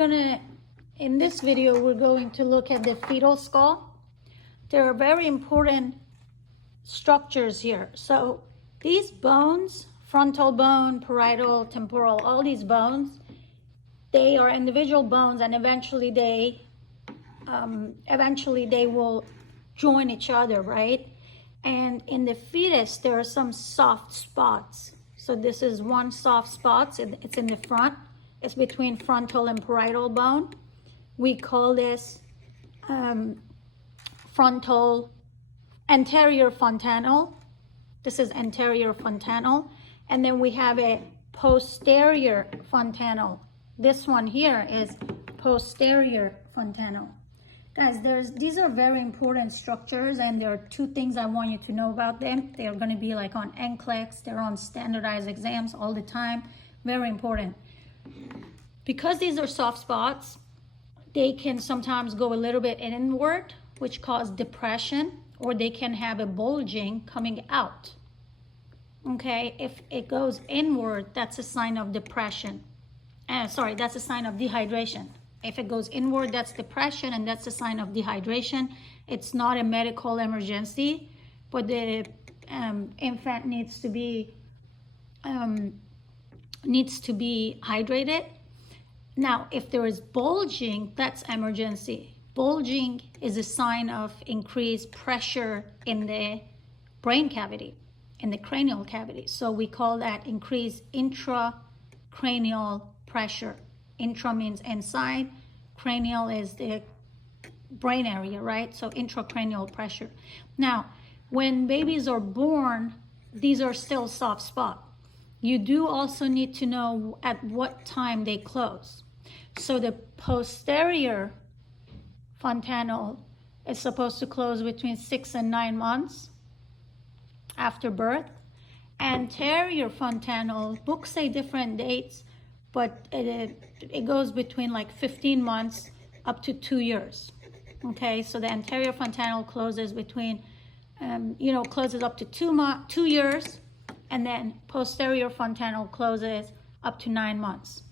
in this video, we're going to look at the fetal skull. There are very important structures here. So these bones, frontal bone, parietal, temporal, all these bones, they are individual bones, and eventually they will join each other, right? And in the fetus, there are some soft spots. So this is one soft spot. It's in the front. It's between frontal and parietal bone. We call this anterior fontanel. This is anterior fontanel. And then we have a posterior fontanel. This one here is posterior fontanel. Guys, these are very important structures, and there are two things I want you to know about them. They are going to be like on NCLEX. They're on standardized exams all the time. Very important. Because these are soft spots, they can sometimes go a little bit inward, which cause depression, or they can have a bulging coming out. Okay, if it goes inward, that's a sign of depression. That's a sign of dehydration. If it goes inward, that's depression, and that's a sign of dehydration. It's not a medical emergency, but the infant needs to be hydrated. Now, if there is bulging, that's emergency. Bulging is a sign of increased pressure in the brain cavity, in the cranial cavity. So we call that increased intracranial pressure. Intra means inside, cranial is the brain area, right? So intracranial pressure. Now, when babies are born, these are still soft spots. You do also need to know at what time they close. So the posterior fontanel is supposed to close between 6 and 9 months after birth. Anterior fontanel, books say different dates, but it goes between like 15 months up to 2 years. Okay, so the anterior fontanel closes between, closes up to 2 years, and then posterior fontanel closes up to 9 months.